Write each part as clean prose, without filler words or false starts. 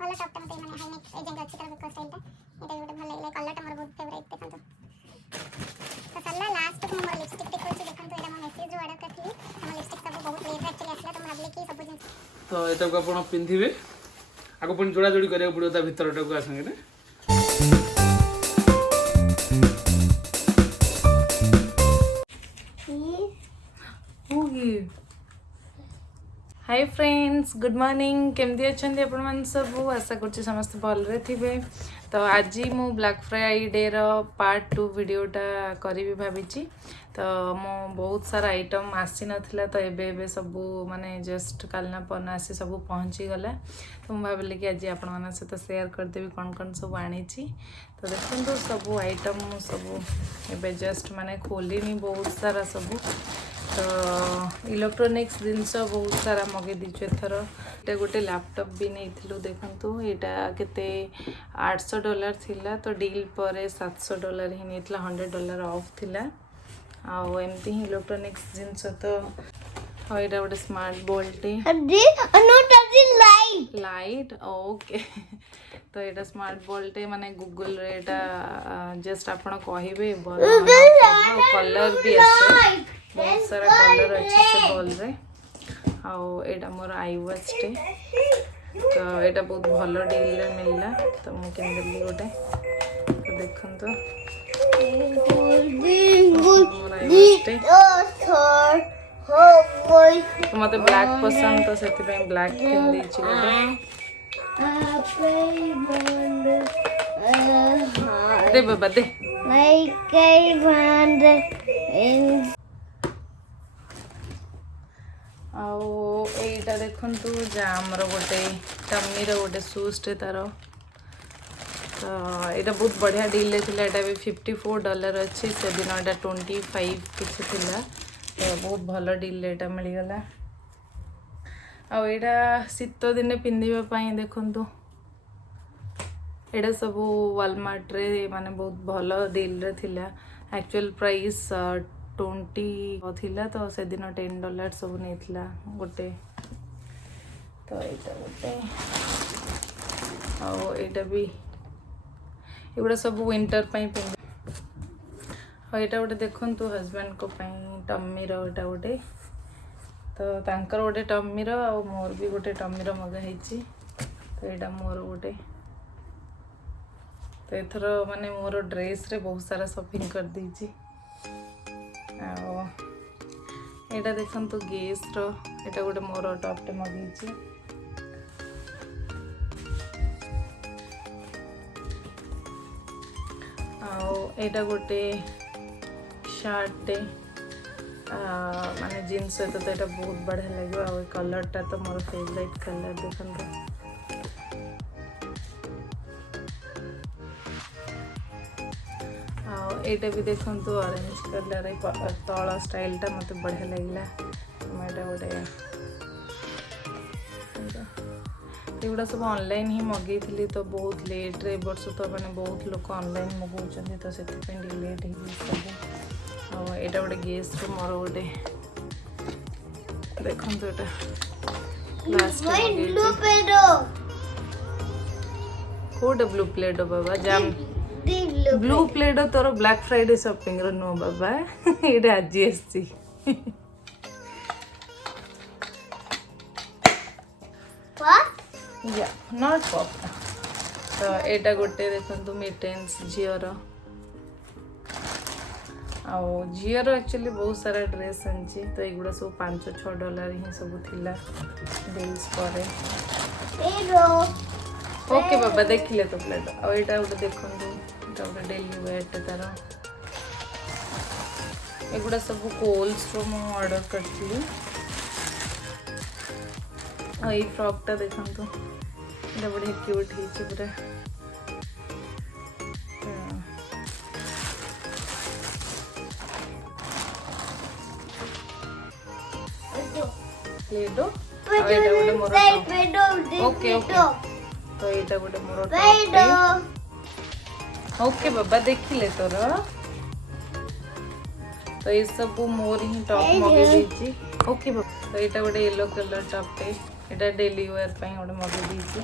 ଭଲ ଟପଟା ମତେ ମାନେ ହାଇ ନେକ୍ ଏ ଯେମିତି ଅଛି ତାର ବେକ ଷ୍ଟାଇଲଟା ଏଟା ଗୋଟେ ଭଲ ଲାଗିଲା କଲରଟା ମୋର ବହୁତ ଫେଭରାଇଟ୍ ଦେଖନ୍ତୁ। ତ ସରିଲା ଲାଷ୍ଟ ମୁଁ ମୋର ଲିପଷ୍ଟିକ୍ ଦେଖଉଛି ଦେଖନ୍ତୁ ଏଟା ମୁଁ ମେସେଜରୁ ଅର୍ଡର କରିଥିଲି ଆମ ଲିପଷ୍ଟିକ୍ ସବୁ ବହୁତ ଲେଟ୍ ଆକ୍ଚୁଆଲି ଆସିଲା ତ ମୁଁ ଭାବିଲି କି ସବୁ ଜିନିଷ ତ ଏଟାକୁ ଆପଣ ପିନ୍ଧିବେ ଆଗ ପୁଣି ଯୋଡ଼ା ଯୋଡ଼ି କରିବାକୁ ପଡ଼ିବ ତା ଭିତରଟାକୁ ଆସାଙ୍ଗରେ हाय फ्रेंड्स गुड मॉर्निंग केमती अच्छा आपण मैंने सब आशा कर समस्त भलरे थे। तो आज मु ब्लैक फ्राइडे पार्ट 2 वीडियोटा करी भावी तो मो बहुत सारा आइटम आसी नाथिला तो एबे सब माने जस्ट कालना परना आसी सब पहुँची गला तो मुझे भाविली कि आज आपण मान सहित शेयर करदेवी कौन कौन सब आनी तो देखो सब आइटम सब एबे जस्ट माने खोलिनी बहुत सारा सब तो इलेक्ट्रोनिक्स जिनस बहुत सारा मगे दीचु एथर ये गोटे लैपटॉप भी नहीं देखु यहाँ केते $800 थिला तो डील पर $700 ही नहीं $100 ऑफ थिला आउ एमती ही इलेक्ट्रोनिक्स जिनस तो हाँ यहाँ गोटे स्मार्ट बोल्टे लाइट ओके तो यहाँ स्मार्ट बोल्टे माने गूगल रे जस्ट आपण कहे कलर भी आसे बहुत सारा कलर अच्छे से बॉल रे आउ एटा मोर आई वॉच टे तो एटा बहुत भलो डील रे मिलला तो मु केन देली गोटे तो देखन तो मते ब्लैक पसंद तो सेति पे ब्लैक किन दी छि गोटे दे बाबा दे आउ एटा देखंतु जामर गोटे टमीर गोटे शूजटे तार तो यहाँ बहुत बढ़िया डील थिला एटा भी $54 अच्छी से दिन एटा 25 किसी थिला तो बहुत भल डील एटा मिलगला आउ यहाँ शीत दिने पिंधिबा पई देखंतु एटा सब वालमार्ट रे माने बहुत भल डील रे थिला एक्चुअल प्राइस 20 थिला तो से दिन $10 सब नहीं थिला गोटे तो एटा गोटे और एटा भी एगुड़ा सब विंटर पई पिंध और एटा गोटे देखंतु हस्बैंड को पई टम्मीर एटा गोटे तो तांकर गोटे टम्मीर और मोर भी गोटे टम्मीर मगा हेची तो एटा मोर गोटे तो एथर माने मोर ड्रेस रे बहुत सारा शॉपिंग कर दीची यहाँ देखु गैस रो गोटे मोर टपटे मगेची आउ गोटे शर्टे माने जीन्स सहित तो यहाँ बहुत बढ़िया लगे आ कलरटा तो मोर फेवरेट कलर देखो एटा भी देखंतु ऑरेंज कलर तल स्टाइलटा मत बढ़िया लगला एटा गोटे एगुड़ा सब ऑनलाइन ही मगई थी तो बहुत लेट रे वर्ष तो मैंने बहुत लोग ऑनलाइन मगाऊँ तो से लेट सब और यहाँ गोटे गैस रो मोर गोटे देखंतु एटा लास्ट कोटे ब्लू प्लेट बाबा जाम ब्लू प्लेट तोर ब्लैक फ्राइडे शॉपिंग रो नो बाबा ये आज आसी या नॉट पॉप तो एटा गोटे देखंतु मिटेंस झियर आउ झियर एक्चुअली बहुत सारा ड्रेस आनी तो एगुड़ा सब $5-6 ही सब थिला डील्स पर ओके बाबा देखिले तो प्लेट और यहाँ गोटे देखंतु गोटे डेली वेट तार एगुड़ा सब कोल्स रो मु ऑर्डर करती और ये फ्रॉकटा देखंतु ये बढ़िया क्यूट है पूरा प्लेडो और एटा गोटे मोर ओके ओके तो एटा गोटे मोर ओके बाबा देखिले तोर तो ये सब मोर ही टॉप मगे दीची ओके बाबा तो यहाँ गोटे येलो कलर टॉपटे यहाँ डेली वेयर गोटे मगे दीची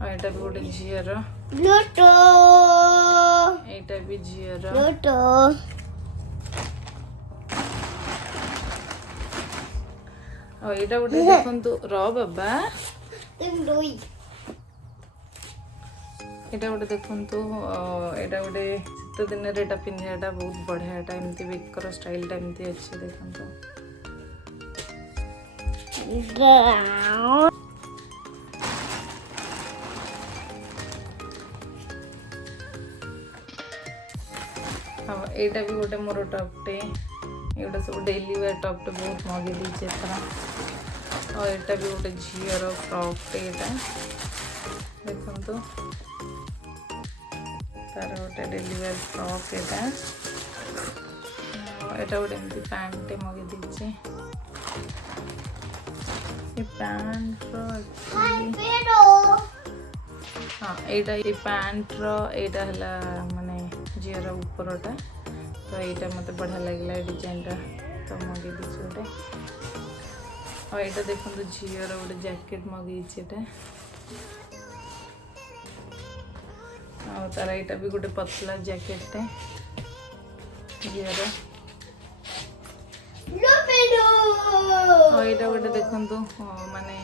ଆଉ ଏଇଟା ବି ଗୋଟେ ଝିଅର, ଏଇଟା ବି ଝିଅର, ଆଉ ଏଇଟା ଗୋଟେ ଦେଖନ୍ତୁ ର ବାବା, ଏଇଟା ଗୋଟେ ଦେଖନ୍ତୁ ଏଇଟା ଗୋଟେ ଶୀତ ଦିନରେ ଏଇଟା ପିନ୍ଧିବାଟା ବହୁତ ବଢ଼ିଆ, ଏଇଟା ଏମିତି ବେକର ଷ୍ଟାଇଲଟା ଏମିତି ଅଛି ଦେଖନ୍ତୁ। ଆଉ ଏଇଟା ବି ଗୋଟେ ମୋର ଟପ୍ଟେ, ଏଗୁଡ଼ା ସବୁ ଡେଲି ୱେର୍ ଟପ୍ଟେ ବହୁତ ମଗେଇ ଦେଇଛି ଏଥର। ଆଉ ଏଇଟା ବି ଗୋଟେ ଝିଅର ଫ୍ରକ୍ଟେ, ଏଇଟା ଦେଖନ୍ତୁ ତାର ଗୋଟେ ଡେଲି ୱେର୍ ଫ୍ରକ୍ ଏଇଟା। ଏଇଟା ଗୋଟେ ଏମିତି ପ୍ୟାଣ୍ଟଟେ ମଗେଇ ଦେଇଛି। ଏ ପ୍ୟାଣ୍ଟର ହଁ ଏଇଟା ଏ ପ୍ୟାଣ୍ଟର ଏଇଟା ହେଲା ମାନେ ଝିଅର ଉପରଟା, ତ ଏଇଟା ମୋତେ ବଢ଼ିଆ ଲାଗିଲା ଏ ଡିଜାଇନଟା, ତ ମଗେଇ ଦେଇଛି ଗୋଟେ। ଆଉ ଏଇଟା ଦେଖନ୍ତୁ ଝିଅର ଗୋଟେ ଜ୍ୟାକେଟ୍ ମଗେଇଛି ଏଇଟା। ଆଉ ତାର ଏଇଟା ବି ଗୋଟେ ପତଲା ଜ୍ୟାକେଟଟେ ଝିଅର। ଆଉ ଏଇଟା ଗୋଟେ ଦେଖନ୍ତୁ ମାନେ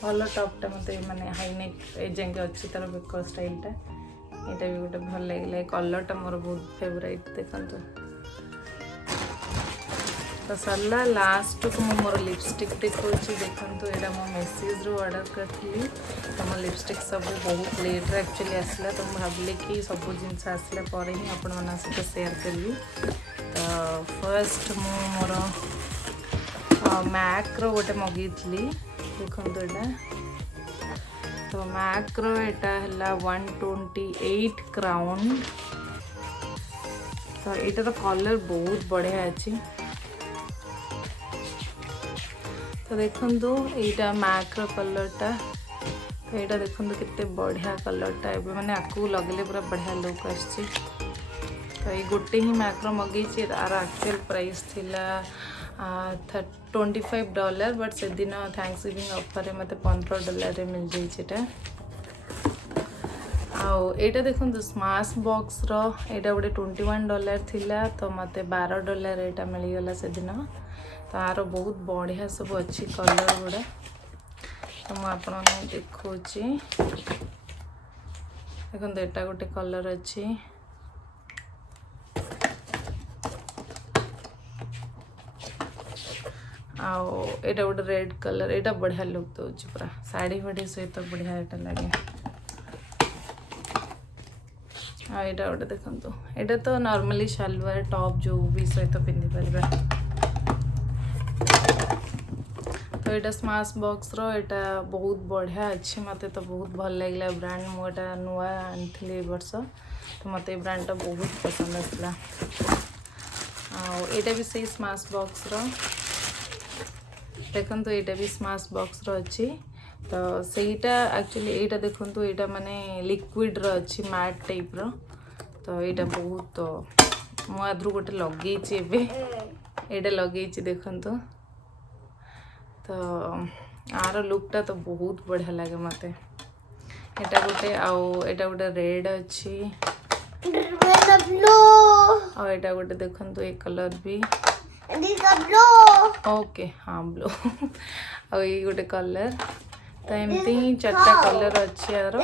ଭଲ ଟପ୍ଟା, ମୋତେ ମାନେ ହାଇନେକ୍ ଏ ଯାଏଁ ଅଛି ତାର ବେକ ଷ୍ଟାଇଲଟା, ଏଇଟା ବି ଗୋଟେ ଭଲ ଲାଗିଲା। ଏ କଲର୍ଟା ମୋର ବହୁତ ଫେଭରାଇଟ୍ ଦେଖନ୍ତୁ। ତ ସରିଲା, ଲାଷ୍ଟକୁ ମୁଁ ମୋର ଲିପଷ୍ଟିକ୍ ଦେଖାଉଛି ଦେଖନ୍ତୁ। ଏଇଟା ମୁଁ ମେସିଜ୍ରୁ ଅର୍ଡ଼ର କରିଥିଲି, ତ ମୋ ଲିପଷ୍ଟିକ୍ ସବୁ ବହୁତ ଲେଟ୍ରେ ଆକ୍ଚୁଆଲି ଆସିଲା, ତ ମୁଁ ଭାବିଲି କି ସବୁ ଜିନିଷ ଆସିଲା ପରେ ହିଁ ଆପଣମାନଙ୍କ ସହିତ ସେୟାର କରିବି। ତ ଫାର୍ଷ୍ଟ ମୁଁ ମୋର ମ୍ୟାକ୍ର ଗୋଟେ ମଗେଇଥିଲି ଦେଖନ୍ତୁ ଏଇଟା। ତ ମ୍ୟାକ୍ର ଏଇଟା ହେଲା 128 କ୍ରାଉନ୍। ତ ଏଇଟାର କଲର୍ ବହୁତ ବଢ଼ିଆ ଅଛି। ତ ଦେଖନ୍ତୁ ଏଇଟା ମ୍ୟାକ୍ର କଲର୍ଟା, ତ ଏଇଟା ଦେଖନ୍ତୁ କେତେ ବଢ଼ିଆ କଲର୍ଟା, ଏବେ ମାନେ ଆକୁ ଲଗେଇଲେ ପୁରା ବଢ଼ିଆ ଲୁକ୍ ଆସିଛି। ତ ଏଇ ଗୋଟେ ହିଁ ମ୍ୟାକ୍ର ମଗେଇଛି, ତାର ଆକ୍ଚୁଆଲ୍ ପ୍ରାଇସ୍ ଥିଲା $25, ବଟ୍ ସେଦିନ ଥ୍ୟାଙ୍କ୍ସ ଗିଭିଂ ଅଫର୍ରେ ମୋତେ $15ରେ ମିଳିଯାଇଛି ଏଇଟା। ଆଉ ଏଇଟା ଦେଖନ୍ତୁ ସ୍ମାସ୍ ବକ୍ସର, ଏଇଟା ଗୋଟେ $21 ଥିଲା, ତ ମୋତେ $12 ଏଇଟା ମିଳିଗଲା ସେଦିନ। ତାର ବହୁତ ବଢ଼ିଆ ସବୁ ଅଛି କଲର୍ ଗୁଡ଼ା, ତ ମୁଁ ଆପଣଙ୍କୁ ଦେଖାଉଛି ଦେଖନ୍ତୁ। ଏଇଟା ଗୋଟେ କଲର୍ ଅଛି, ଆଉ ଏଇଟା ଗୋଟେ ରେଡ୍ କଲର୍, ଏଇଟା ବଢ଼ିଆ ଲୁକ୍ ଦେଉଛି ପୁରା ଶାଢ଼ୀ ଫାଢ଼ୀ ସହିତ ବଢ଼ିଆ ଏଇଟା ଲାଗେ। ଆଉ ଏଇଟା ଗୋଟେ ଦେଖନ୍ତୁ, ଏଇଟା ତ ନର୍ମାଲି ସାଲୱାର ଟପ୍ ଯେଉଁ ବି ସହିତ ପିନ୍ଧିପାରିବା। ତ ଏଇଟା ସ୍ମାସ୍ ବକ୍ସର, ଏଇଟା ବହୁତ ବଢ଼ିଆ ଅଛି, ମୋତେ ତ ବହୁତ ଭଲ ଲାଗିଲା ବ୍ରାଣ୍ଡ। ମୁଁ ଏଇଟା ନୂଆ ଆଣିଥିଲି ଏ ବର୍ଷ, ତ ମୋତେ ଏ ବ୍ରାଣ୍ଡଟା ବହୁତ ପସନ୍ଦ ଆସିଲା। ଆଉ ଏଇଟା ବି ସେଇ ସ୍ମାସ୍ ବକ୍ସର ଦେଖନ୍ତୁ, ଏଇଟା ବି ସ୍ମାସ୍ ବକ୍ସର ଅଛି। ତ ସେଇଟା ଆକ୍ଚୁଆଲି ଏଇଟା ଦେଖନ୍ତୁ, ଏଇଟା ମାନେ ଲିକ୍ୱିଡ଼ର ଅଛି ମ୍ୟାଟ୍ ଟାଇପ୍ର। ତ ଏଇଟା ବହୁତ ମୁଁ ଆଧରୁ ଗୋଟେ ଲଗେଇଛି ଏବେ, ଏଇଟା ଲଗେଇଛି ଦେଖନ୍ତୁ। ତ ଆର ଲୁକ୍ଟା ତ ବହୁତ ବଢ଼ିଆ ଲାଗେ ମୋତେ। ଏଇଟା ଗୋଟେ, ଆଉ ଏଇଟା ଗୋଟେ ରେଡ୍ ଅଛି, ଆଉ ଏଇଟା ଗୋଟେ ଦେଖନ୍ତୁ ଏ କଲର୍ ବି ओके हाँ ब्लू ଆଉ ଏଇ ଗୋଟେ କଲର୍। ତ ଏମିତି ହିଁ 4ଟା କଲର୍ ଅଛି ଆର।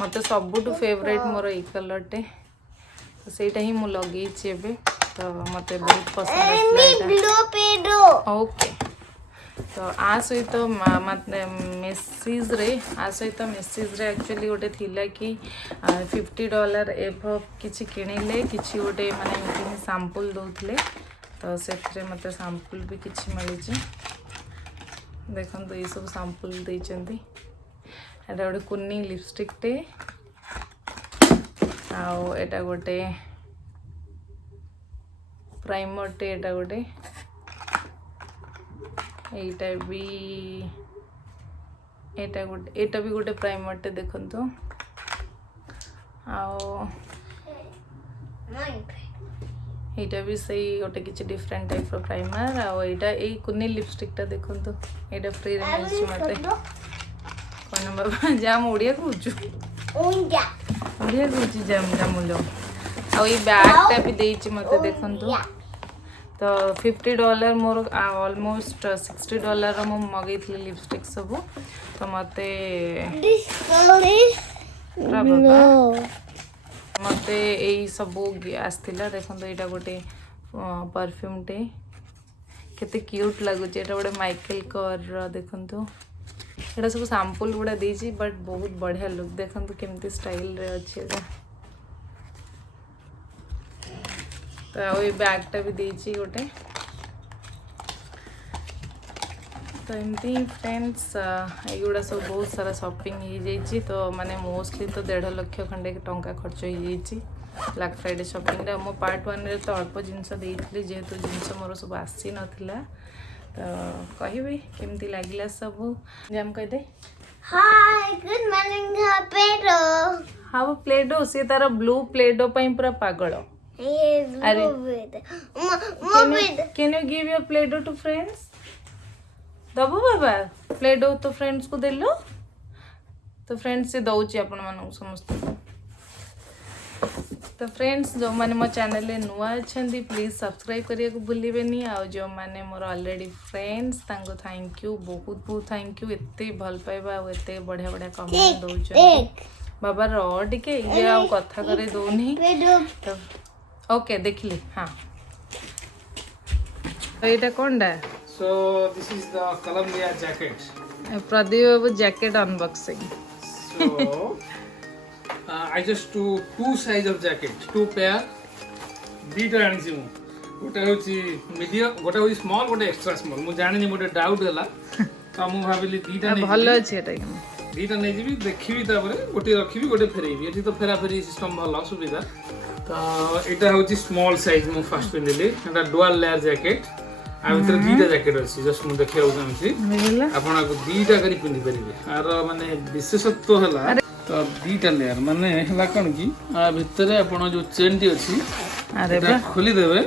ମୋତେ ସବୁଠୁ ଫେଭରାଇଟ୍ ମୋର ଏଇ କଲର୍ଟେ, ତ ସେଇଟା ହିଁ ମୁଁ ଲଗେଇଛି ଏବେ। ତ ମୋତେ ବହୁତ ପସନ୍ଦ ଆସିଲା ଏଇଟା। ଓକେ, ତ ଆ ସହିତ ମେସିଜ୍ରେ ଆକ୍ଚୁଆଲି ଗୋଟେ ଥିଲା କି $50 ଏଭବ୍ କିଛି କିଣିଲେ କିଛି ଗୋଟେ ମାନେ ଏମିତି ହିଁ ସାମ୍ପୁଲ୍ ଦେଉଥିଲେ। ତ ସେଥିରେ ମୋତେ ସାମ୍ପୁଲ୍ ବି କିଛି ମିଳିଛି ଦେଖନ୍ତୁ। ଏଇସବୁ ସାମ୍ପୁଲ୍ ଦେଇଛନ୍ତି। ଏଇଟା ଗୋଟେ କୁନି ଲିପଷ୍ଟିକ୍ଟେ, ଆଉ ଏଇଟା ଗୋଟେ ପ୍ରାଇମର୍ଟେ, ଏଇଟା ଗୋଟେ, ଏଇଟା ବି ଗୋଟେ ପ୍ରାଇମର୍ଟେ ଦେଖନ୍ତୁ। ଆଉ এইটা भी सही गोटे किसी डिफरेंट टाइप रो प्राइमर आ एटा ए कुनी लिपस्टिक टा देखंतु एटा फ्री रे मिलछि मते कोन बाबा जाम ओडिया कहूछु ओडिया कहूछि जाम मुलो आ ई बैग टा भी देछि मते देखंतु तो $50 मोर ऑलमोस्ट $60 रो मो मगैथली लिपस्टिक सब तो मते मते यही सब आसला देखो यहाँ गोटे परफ्यूम टे केते क्यूट लगुच एटा गोटे माइकल कर देखो यहाँ सब सैंपल गुड़ा देछि बट बहुत बढ़िया लुक देखो केमती स्टाइल रे अच्छे तो ये बैगटा भी देछि गोटे तो एमती फ्रेंड्स युड़ा सब बहुत सारा शॉपिंग हो जाइए तो माने मोस्टली तो 1.5 लाख खंडे टंका खर्च हो जाइए ब्लैक फ्राइडे शॉपिंग रे मो पार्ट 1 रे तो अल्प जिनस देइथले जेहेतु जिनस मोर सब आसी नथिला तो कहबे केमती लागिला सब जाम कह दे hi good morning Playdoh how Playdoh से तार ब्लू प्लेडो पई पूरा पागल ये can you give your Playdoh to friends दबो बाबा प्लेडो तो फ्रेंड्स को देलो तो फ्रेंड्स से दउची आपण मानू समस्त तो फ्रेंड्स जो माने मो चैनल ले नुआ अछंदी प्लीज सब्सक्राइब करिया को भूलिबेनी आ जो माने मोर ऑलरेडी फ्रेंड्स तांको थैंक यू बहुत थैंक यू एते भल पाइबा और एते बढ़िया बढ़िया कमेंट दउछ बाबा रो टिके ये आ कथा करे दोनी तो ओके देखली हां तो एटा कोनडा So this is the Columbia jacket. Pradeep Babu jacket unboxing So I just two size of jacket, two pair. दीटा आनी छि मु गोटे होछि मीडियम गोटे होछि स्मॉल गोटे एक्स्ट्रा स्मॉल मु जानि नि मोटे डाउट होला तो मु भाबिली दीटा नै भलो अछि एटा दीटा नै जिबी देखिबी तापरे गोटे रखिबी गोटे फेरेबी एठी तो फेरा फेरी सिस्टम भलो सुविधा तो एटा होछि स्मॉल साइज मु फर्स्ट पिनली एटा डुअल लेयर जैकेट आ भीतर दीटा जैकेट अछि जस्ट मु देखियो चाहछि आपण को दीटा करी पिंदी परिबे आर माने विशेषत्व हला तो दीटा लेयर माने हला कोन की आ भीतर आपण जो चेन टी अछि अरे बा खोली देबे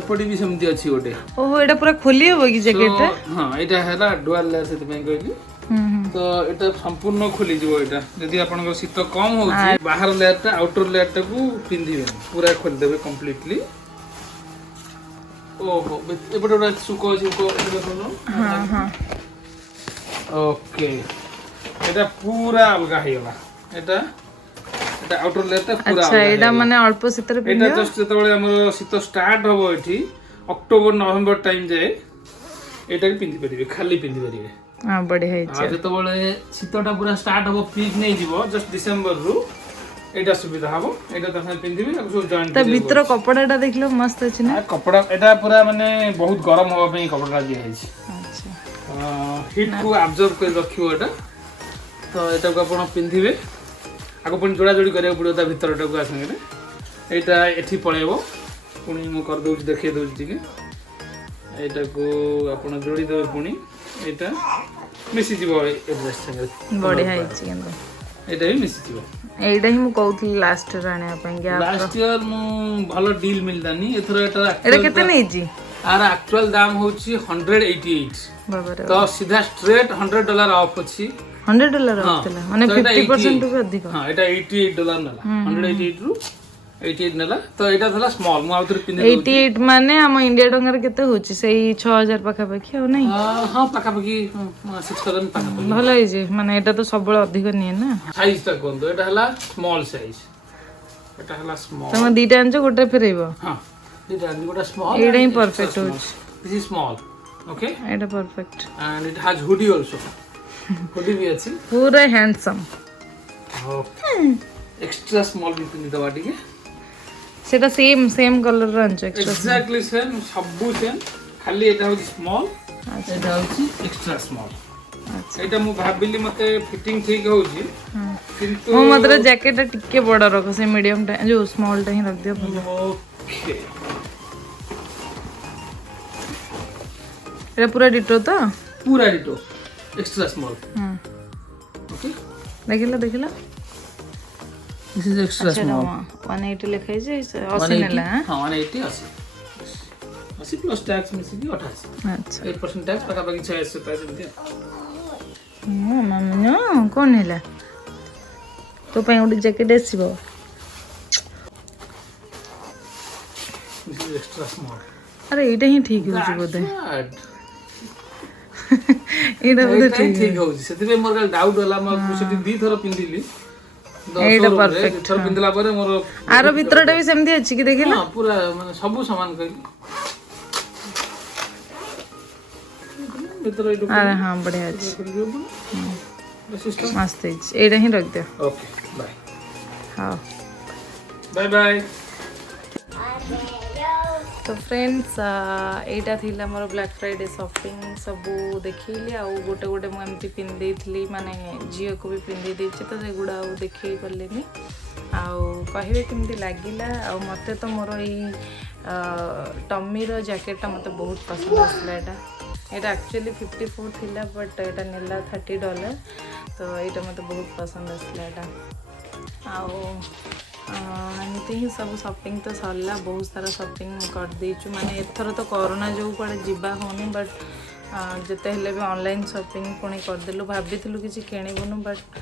एपडी भी समती अछि गोटे ओहो एटा पूरा खोली होबो की जैकेट हां एटा हला डुअल लेयर से पे कहली तो एटा संपूर्ण खोली जीवो एटा यदि आपण को शीत कम होछि बाहर लेयर ता आउटर लेयर ता को पिंदिबे पूरा खोली देबे कंप्लीटली ओहो एपटे सुको देखो हां हां ओके एटा पूरा अलगा हेला एटा आउटर लेयर ता पूरा अच्छा एटा माने अल्प शीतर एटा जस्ट जेतबळे हमर शीत स्टार्ट होबो एठी अक्टोबर नवंबर टाइम जे एटा के पिंदी परिबे खाली पिंदी परिबे हां बढ़िया है आ जेतबळे शीतटा पूरा स्टार्ट होबो पीक नै जीवो जस्ट डिसेंबर रु एटा सुविधा हबो एटा तखन पिंदिबे सब जॉइंट त भीतर कपड़ाटा देखलो मस्त अछि ना कपड़ा एटा पूरा माने बहुत गरम होबा पई कपड़ा दिया है अच्छा हीट को अब्जॉर्ब कर रखियो एटा तो एटा को आपण पिंदिबे आगो पण जोड़ा जोड़ी करे पड़ो ता भीतरटा को आसंगे एटा एठी पळेबो पुनी मु कर दउ देखे दउ ठीक एटा को आपण जोड़ी देबे पुनी एटा मिसी जीवो एड्रेस संगे बढ़िया है केंद्र एटा भी मिसी जीवो एटा ही मु कहउथली लास्ट राणे अपन गया लास्ट ईयर मु भलो डील मिलदानी एथरो एटा एटा केते नै जी आर एक्चुअल दाम होची 188 बाबा रे तो सीधा स्ट्रेट $100 ऑफ अछि $100 ऑफ थिला माने 50% टू अधिक हां एटा $88 नला 188 रु 88 नला तो एटा थला स्मॉल मु आउतर पिने 88 माने हम इंडिया डंगर केते होची सेही 6000 पाखा पाखी हो नै हां पाखा पाखी 6000 पाखा पाखी भलो है जे माने एटा तो सबले अधिक निए ना साइज ता कोन तो एटा हला स्मॉल साइज एटा हला स्मॉल तम दीटा अंज गोटे फेरेबो हां दीटा अंज गोटा स्मॉल एटा ही परफेक्ट होची this is small okay Etah perfect and it has hoodie also hoodie भी अछि पूरा हैंडसम एक्स्ट्रा स्मॉल भी पिनी दवा ठीक है सेटा same colour ranch extra exactly same सबु सेम खाली एटा हो स्मॉल एटा हो एक्स्ट्रा स्मॉल एटा मु भाबिली मते फिटिंग ठीक होउची किंतु मो मतलब जैकेट टिके बड़ा रखो से मीडियम टा जो स्मॉल टा ही रख दियो ओके एटा पूरा डिटो तो पूरा डिटो एक्स्ट्रा स्मॉल हां ओके देखिला दिस इज एक्स्ट्रा स्मॉल 180 लिखा है 80 नेला हां 180 80 प्लस टैक्स मिसी की 88 अच्छा 8% टैक्स पका पकी 600 पैसे देते मामा कौन है तो पे गोटे जैकेट आसो दिस इज एक्स्ट्रा स्मॉल अरे एटा ही ठीक हो बोधे एटा बोधे ठीक हो सेते मोर डाउट होला म सेति दी थरो पिंदिली एटा परफेक्ट थरो पिंदला परे मोर आरो भितरटा भी सेमती अछि कि देखिला हां पूरा माने सब सामान कइली भीतर एटो अरे हां बढ़िया अछि सिस्टम मस्त अछि एटा ही रख दियो ओके बाय हां बाय बाय तो फ्रेंड्स एटा थिला मोर ब्लैक फ्राइडे शॉपिंग सब देखिली आ गोटे गोटे मु एमती पिंदे थी माने झील को भी पिंदे देछि तो सेगुड़ा देखिए गलेनी आउ कहबे केमती लागिला आ मते तो मोर ई टम्मी रो जैकेटटा मते बहुत पसंद आसला एटा एक्चुअली 54 थिला बट एटा नेला $30 तो एटा मते बहुत पसंद आसला एटा आउ एमती ही सब शॉपिंग तो सरला बहुत सारा शॉपिंग कर देचु माने एथर तो कोरोना जो पड़े जीवा होनी बट जिते हेले भी ऑनलाइन शॉपिंग पुणी करदेलु भाभी किसी किणबुनु बट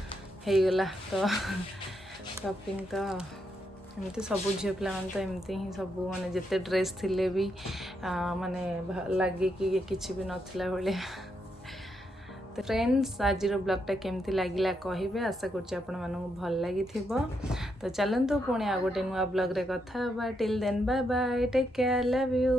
हो गला तो शॉपिंग तो एमती सब झील पिला तो एमती ही सब माने जिते ड्रेस थिले भी माने लगे कि किसी भी नथिला भले तो फ्रेंड्स आज ब्लॉगटा केमती लगिला कहिबे आशा करछि आपण मानू भल लागि थिबो तो चलंतु पुणी आ गोटे नुआ ब्लॉग रे कथा बा till then bye bye take care love you.